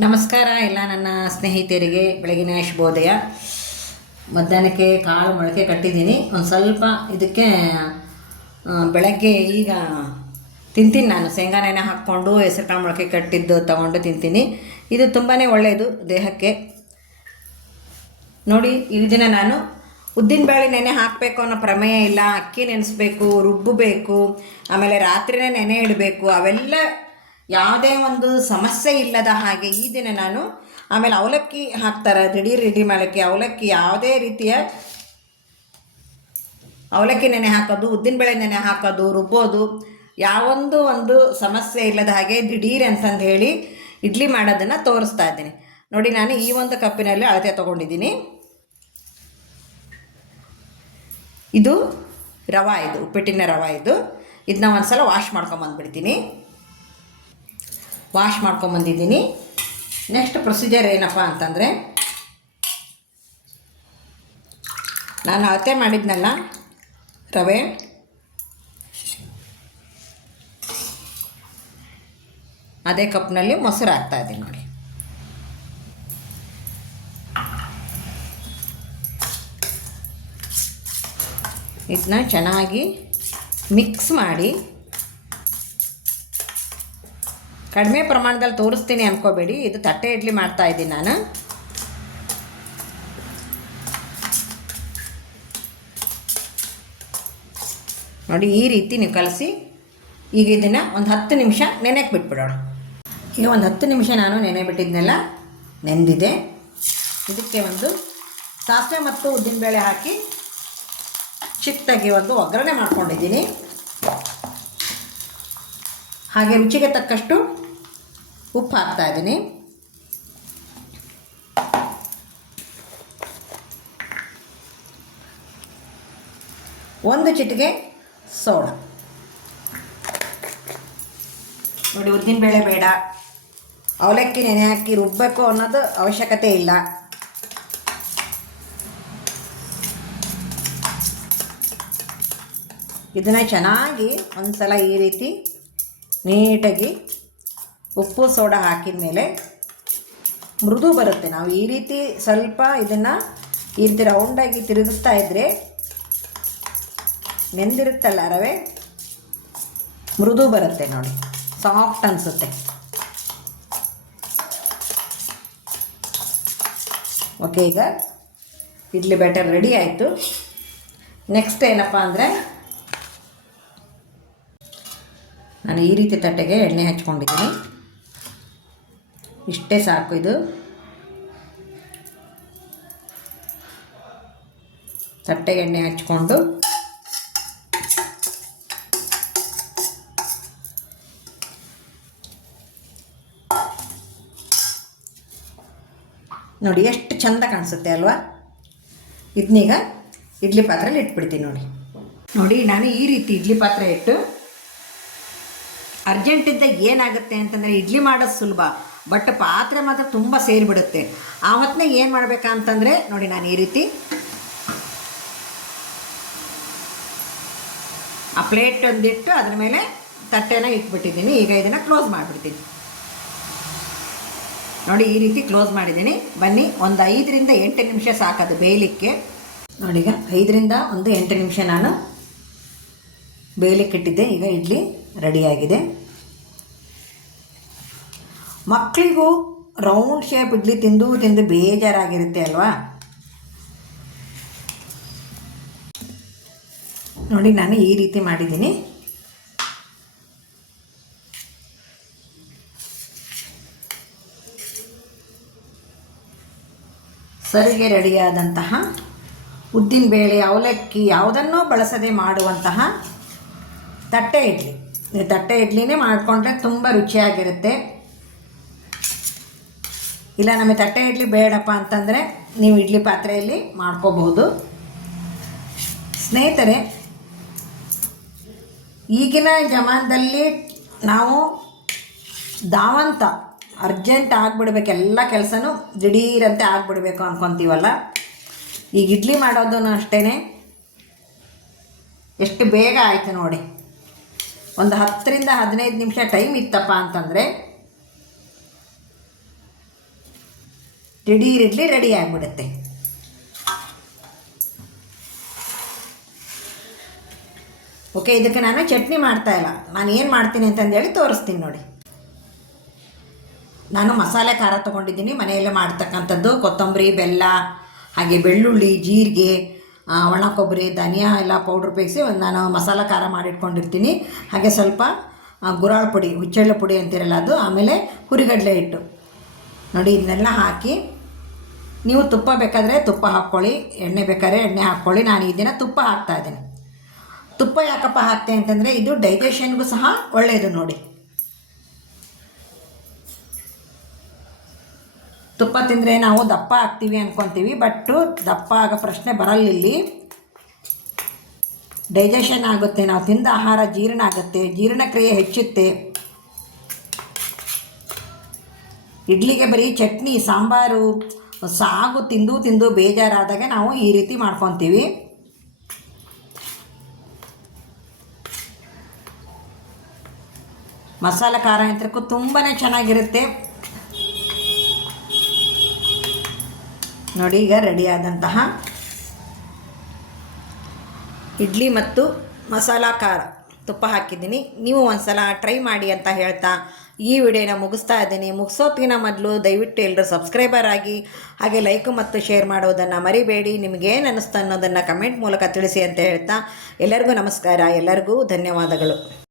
ನಮಸ್ಕಾರ ಎಲ್ಲ ನನ್ನ ಸ್ನೇಹಿತರಿಗೆ ಬೆಳಗಿನ ಶುಭೋದಯ. ಮಧ್ಯಾಹ್ನಕ್ಕೆ ಕಾಳು ಮೊಳಕೆ ಕಟ್ಟಿದ್ದೀನಿ. ಒಂದು ಸ್ವಲ್ಪ ಇದಕ್ಕೆ ಬೆಳಗ್ಗೆ ಈಗ ತಿಂತೀನಿ. ನಾನು ಶೇಂಗಾ ನೆನೆ ಹಾಕ್ಕೊಂಡು ಹೆಸರು ಕಾಳು ಮೊಳಕೆ ಕಟ್ಟಿದ್ದು ತಗೊಂಡು ತಿಂತೀನಿ. ಇದು ತುಂಬಾ ಒಳ್ಳೆಯದು ದೇಹಕ್ಕೆ. ನೋಡಿ, ಇದನ್ನು ನಾನು ಉದ್ದಿನಬೇಳೆ ನೆನೆ ಹಾಕಬೇಕು ಅನ್ನೋ ಪ್ರಮೇಯ ಇಲ್ಲ. ಅಕ್ಕಿ ನೆನೆಸ್ಬೇಕು, ರುಬ್ಬಬೇಕು, ಆಮೇಲೆ ರಾತ್ರಿನೇ ನೆನೆ ಇಡಬೇಕು, ಅವೆಲ್ಲ ಯಾವುದೇ ಒಂದು ಸಮಸ್ಯೆ ಇಲ್ಲದ ಹಾಗೆ ಈ ದಿನ ನಾನು. ಆಮೇಲೆ ಅವಲಕ್ಕಿ ಹಾಕ್ತಾರೆ, ದಿಢೀರ್ ರೆಡಿ ಮಾಡೋಕ್ಕೆ ಅವಲಕ್ಕಿ. ಯಾವುದೇ ರೀತಿಯ ಅವಲಕ್ಕಿ ನೆನೆ ಹಾಕೋದು, ಉದ್ದಿನಬೇಳೆ ನೆನೆ ಹಾಕೋದು, ರುಬ್ಬೋದು, ಒಂದು ಸಮಸ್ಯೆ ಇಲ್ಲದ ಹಾಗೆ ದಿಢೀರ್ ಅಂತಂದು ಹೇಳಿ ಇಡ್ಲಿ ಮಾಡೋದನ್ನು ತೋರಿಸ್ತಾ ಇದ್ದೀನಿ. ನೋಡಿ, ನಾನು ಈ ಒಂದು ಕಪ್ಪಿನಲ್ಲಿ ಅಳತೆ ತೊಗೊಂಡಿದ್ದೀನಿ. ಇದು ರವೆ, ಇದು ಉಪ್ಪಿಟ್ಟಿನ ರವೆ. ಇದನ್ನ ಒಂದು ಸಲ ವಾಶ್ ಮಾಡ್ಕೊಂಬಂದ್ಬಿಡ್ತೀನಿ. ವಾಶ್ ಮಾಡ್ಕೊಂಬಂದಿದ್ದೀನಿ. ನೆಕ್ಸ್ಟ್ ಪ್ರೊಸೀಜರ್ ಏನಪ್ಪ ಅಂತಂದರೆ, ನಾನು ಅಳತೆ ಮಾಡಿದ್ನಲ್ಲ ರವೆ, ಅದೇ ಕಪ್ನಲ್ಲಿ ಮೊಸರು ಹಾಕ್ತಾಯಿದ್ದೀನಿ. ನೋಡಿ, ಇದನ್ನ ಚೆನ್ನಾಗಿ ಮಿಕ್ಸ್ ಮಾಡಿ, ಕಡಿಮೆ ಪ್ರಮಾಣದಲ್ಲಿ ತೋರಿಸ್ತೀನಿ ಅಂದ್ಕೋಬೇಡಿ. ಇದು ತಟ್ಟೆ ಇಡ್ಲಿ ಮಾಡ್ತಾಯಿದ್ದೀನಿ ನಾನು. ನೋಡಿ, ಈ ರೀತಿ ನೀವು ಕಲಸಿ ಈಗ ಇದನ್ನು ಒಂದು 10 ನಿಮಿಷ ನೆನೆಗೆ ಬಿಟ್ಬಿಡೋಣ. ಈಗ ಒಂದು 10 ನಿಮಿಷ ನಾನು ನೆನೆ ಬಿಟ್ಟಿದ್ನೆಲ್ಲ ನೆಂದಿದೆ. ಇದಕ್ಕೆ ಒಂದು ಸಾಸಿವೆ ಮತ್ತು ಉದ್ದಿನಬೇಳೆ ಹಾಕಿ ಚಿಕ್ಕದಾಗಿ ಒಂದು ಒಗ್ಗರಣೆ ಮಾಡ್ಕೊಂಡಿದ್ದೀನಿ. ಹಾಗೆ ರುಚಿಗೆ ತಕ್ಕಷ್ಟು ಉಪ್ಪು ಹಾಕ್ತಾಯಿದ್ದೀನಿ. ಒಂದು ಚಿಟಿಕೆ ಸೋಡಾ. ನೋಡಿ, ಉದ್ದಿನಬೇಳೆ ಬೇಡ, ಅವಲಕ್ಕಿ ನೆನೆ ಹಾಕಿ ರುಬ್ಬಬೇಕು ಅನ್ನೋದು ಅವಶ್ಯಕತೆ ಇಲ್ಲ. ಇದನ್ನು ಚೆನ್ನಾಗಿ ಒಂದು ಸಲ ಈ ರೀತಿ ನೀಟಾಗಿ ಉಪ್ಪು ಸೋಡಾ ಹಾಕಿದ ಮೇಲೆ ಮೃದು ಬರುತ್ತೆ. ನಾವು ಈ ರೀತಿ ಸ್ವಲ್ಪ ಇದನ್ನು ಈ ರೀತಿ ರೌಂಡಾಗಿ ತಿರುಗಿಸ್ತಾ ಇದ್ದರೆ ನೆಂದಿರುತ್ತಲ್ಲ ರವೆ, ಮೃದು ಬರುತ್ತೆ. ನೋಡಿ, ಸಾಫ್ಟ್ ಅನಿಸುತ್ತೆ. ಓಕೆ, ಈಗ ಇಡ್ಲಿ ಬ್ಯಾಟರ್ ರೆಡಿ ಆಯಿತು. ನೆಕ್ಸ್ಟ್ ಏನಪ್ಪ ಅಂದರೆ, ನಾನು ಈ ರೀತಿ ತಟ್ಟೆಗೆ ಎಣ್ಣೆ ಹಚ್ಕೊಂಡಿದ್ದೀನಿ. ಇಷ್ಟೇ ಸಾಕು. ಇದು ತಟ್ಟೆಗೆ ಎಣ್ಣೆ ಹಚ್ಕೊಂಡು ನೋಡಿ ಎಷ್ಟು ಚೆಂದ ಕಾಣಿಸುತ್ತೆ ಅಲ್ವಾ. ಇದನ್ನೀಗ ಇಡ್ಲಿ ಪಾತ್ರೆಯಲ್ಲಿ ಇಟ್ಬಿಡ್ತೀನಿ. ನೋಡಿ, ನಾನು ಈ ರೀತಿ ಇಡ್ಲಿ ಪಾತ್ರೆ ಇಟ್ಟು, ಅರ್ಜೆಂಟಿದ್ದಾಗ ಏನಾಗುತ್ತೆ ಅಂತಂದರೆ ಇಡ್ಲಿ ಮಾಡೋದು ಸುಲಭ, ಬಟ್ ಪಾತ್ರೆ ಮಾತ್ರ ತುಂಬ ಸೇರಿಬಿಡುತ್ತೆ. ಆ ಹೊತ್ತಿನಾಗ ಏನು ಮಾಡಬೇಕಂತಂದರೆ, ನೋಡಿ, ನಾನು ಈ ರೀತಿ ಆ ಪ್ಲೇಟ್ ಒಂದಿಟ್ಟು ಅದ್ರ ಮೇಲೆ ತಟ್ಟೆನ ಇಟ್ಬಿಟ್ಟಿದ್ದೀನಿ. ಈಗ ಇದನ್ನು ಕ್ಲೋಸ್ ಮಾಡಿಬಿಡ್ತೀನಿ. ನೋಡಿ, ಈ ರೀತಿ ಕ್ಲೋಸ್ ಮಾಡಿದ್ದೀನಿ. ಬನ್ನಿ, ಒಂದು 5 ರಿಂದ 8 ನಿಮಿಷ ಸಾಕದು ಬೇಯಲಿಕ್ಕೆ. ನೋಡಿ, ಈಗ 5 ರಿಂದ 8 ನಿಮಿಷ ನಾನು ಬೇಯಲಿಕ್ಕೆ ಇಟ್ಟಿದ್ದೆ. ಈಗ ಇಡ್ಲಿ ರೆಡಿಯಾಗಿದೆ. ಮಕ್ಕಳಿಗೂ ರೌಂಡ್ ಶೇಪ್ ಇಡ್ಲಿ ತಿಂದು ಬೇಜಾರಾಗಿರುತ್ತೆ ಅಲ್ವಾ. ನೋಡಿ, ನಾನು ಈ ರೀತಿ ಮಾಡಿದ್ದೀನಿ. ಸರಿಗೆ ರೆಡಿಯಾದಂತಹ ಉದ್ದಿನಬೇಳೆ, ಅವಲಕ್ಕಿ ಯಾವುದನ್ನೂ ಬಳಸದೆ ಮಾಡುವಂತಹ ತಟ್ಟೆ ಇಡ್ಲಿ. ತಟ್ಟೆ ಇಡ್ಲಿನೇ ಮಾಡಿಕೊಂಡ್ರೆ ತುಂಬ ರುಚಿಯಾಗಿರುತ್ತೆ. ಇಲ್ಲ ನಮಗೆ ತಟ್ಟೆ ಇಡ್ಲಿ ಬೇಡಪ್ಪ ಅಂತಂದರೆ ನೀವು ಇಡ್ಲಿ ಪಾತ್ರೆಯಲ್ಲಿ ಮಾಡ್ಕೋಬಹುದು. ಸ್ನೇಹಿತರೆ, ಈಗಿನ ಜಮಾನದಲ್ಲಿ ನಾವು ಧಾವಂತ ಅರ್ಜೆಂಟ್ ಆಗಿಬಿಡ್ಬೇಕು, ಎಲ್ಲ ಕೆಲಸನೂ ದಿಢೀರಂತೆ ಆಗಿಬಿಡ್ಬೇಕು ಅಂದ್ಕೊತೀವಲ್ಲ. ಈಗ ಇಡ್ಲಿ ಮಾಡೋದು ಅಷ್ಟೇ, ಎಷ್ಟು ಬೇಗ ಆಯಿತು ನೋಡಿ. ಒಂದು 10 ರಿಂದ 15 ನಿಮಿಷ ಟೈಮ್ ಇತ್ತಪ್ಪ ಅಂತಂದರೆ ದಿಢೀರ್ ಇಡ್ಲಿ ರೆಡಿ ಆಗಿಬಿಡುತ್ತೆ. ಓಕೆ, ಇದಕ್ಕೆ ನಾನು ಚಟ್ನಿ ಮಾಡ್ತಾಯಿಲ್ಲ. ನಾನು ಏನು ಮಾಡ್ತೀನಿ ಅಂತಂದೇಳಿ ತೋರಿಸ್ತೀನಿ ನೋಡಿ. ನಾನು ಮಸಾಲೆ ಖಾರ ತೊಗೊಂಡಿದ್ದೀನಿ, ಮನೆಯಲ್ಲೇ ಮಾಡ್ತಕ್ಕಂಥದ್ದು. ಕೊತ್ತಂಬರಿ, ಬೆಲ್ಲ, ಹಾಗೆ ಬೆಳ್ಳುಳ್ಳಿ, ಜೀರಿಗೆ, ಒಣ ಕೊಬ್ಬರಿ, ಧನಿಯಾ ಎಲ್ಲ ಪೌಡ್ರ್ ಉಪಯೋಗಿಸಿ ನಾನು ಮಸಾಲೆ ಖಾರ ಮಾಡಿಟ್ಕೊಂಡಿರ್ತೀನಿ. ಹಾಗೆ ಸ್ವಲ್ಪ ಗುರಾಳ್ ಪುಡಿ, ಹುಚ್ಚೆಳ್ಳು ಪುಡಿ ಅಂತಿರಲ್ಲ ಅದು, ಆಮೇಲೆ ಹುರಿಗಡಲೆ ಹಿಟ್ಟು ನೋಡಿ. ಇದನ್ನೆಲ್ಲ ಹಾಕಿ, ನೀವು ತುಪ್ಪ ಬೇಕಾದರೆ ತುಪ್ಪ ಹಾಕ್ಕೊಳ್ಳಿ, ಎಣ್ಣೆ ಬೇಕಾದ್ರೆ ಎಣ್ಣೆ ಹಾಕ್ಕೊಳ್ಳಿ. ನಾನು ಈ ದಿನ ತುಪ್ಪ ಹಾಕ್ತಾಯಿದ್ದೀನಿ. ತುಪ್ಪ ಯಾಕಪ್ಪ ಹಾಕ್ತೆ ಅಂತಂದರೆ ಇದು ಡೈಜೆಷನ್ಗೂ ಸಹ ಒಳ್ಳೆಯದು ನೋಡಿ. ತುಪ್ಪ ತಿಂದರೆ ನಾವು ದಪ್ಪ ಆಗ್ತೀವಿ ಅಂದ್ಕೊತೀವಿ, ಬಟ್ಟು ದಪ್ಪ ಆಗೋ ಪ್ರಶ್ನೆ ಬರಲ್ಲಿಲ್ಲಿ. ಡೈಜೆಷನ್ ಆಗುತ್ತೆ, ನಾವು ತಿಂದ ಆಹಾರ ಜೀರ್ಣ ಆಗುತ್ತೆ, ಜೀರ್ಣಕ್ರಿಯೆ ಹೆಚ್ಚುತ್ತೆ. ಇಡ್ಲಿಗೆ ಬರೀ ಚಟ್ನಿ, ಸಾಂಬಾರು, ಸಾಗು ತಿಂದು ತಿಂದು ಬೇಜಾರಾದಾಗ ನಾವು ಈ ರೀತಿ ಮಾಡ್ಕೊತೀವಿ. ಮಸಾಲೆ ಖಾರ ಯಂತ್ರಕ್ಕೂ ತುಂಬಾ ಚೆನ್ನಾಗಿರುತ್ತೆ ನೋಡಿ. ಈಗ ರೆಡಿಯಾದಂತಹ ಇಡ್ಲಿ ಮತ್ತು ಮಸಾಲ ಖಾರ ತುಪ್ಪ ಹಾಕಿದ್ದೀನಿ. ನೀವು ಒಂದು ಸಲ ಟ್ರೈ ಮಾಡಿ ಅಂತ ಹೇಳ್ತಾ ಈ ವಿಡಿಯೋನ ಮುಗಿಸ್ತಾ ಇದ್ದೀನಿ. ಮುಗಿಸೋತ್ತಿನ ಮೊದಲು ದಯವಿಟ್ಟು ಎಲ್ಲರೂ ಸಬ್ಸ್ಕ್ರೈಬರ್ ಆಗಿ, ಹಾಗೆ ಲೈಕು ಮತ್ತು ಶೇರ್ ಮಾಡೋದನ್ನು ಮರಿಬೇಡಿ. ನಿಮಗೇನು ಅನ್ನಿಸ್ತು ಅನ್ನೋದನ್ನು ಕಮೆಂಟ್ ಮೂಲಕ ತಿಳಿಸಿ ಅಂತ ಹೇಳ್ತಾ ಎಲ್ಲರಿಗೂ ನಮಸ್ಕಾರ, ಎಲ್ಲರಿಗೂ ಧನ್ಯವಾದಗಳು.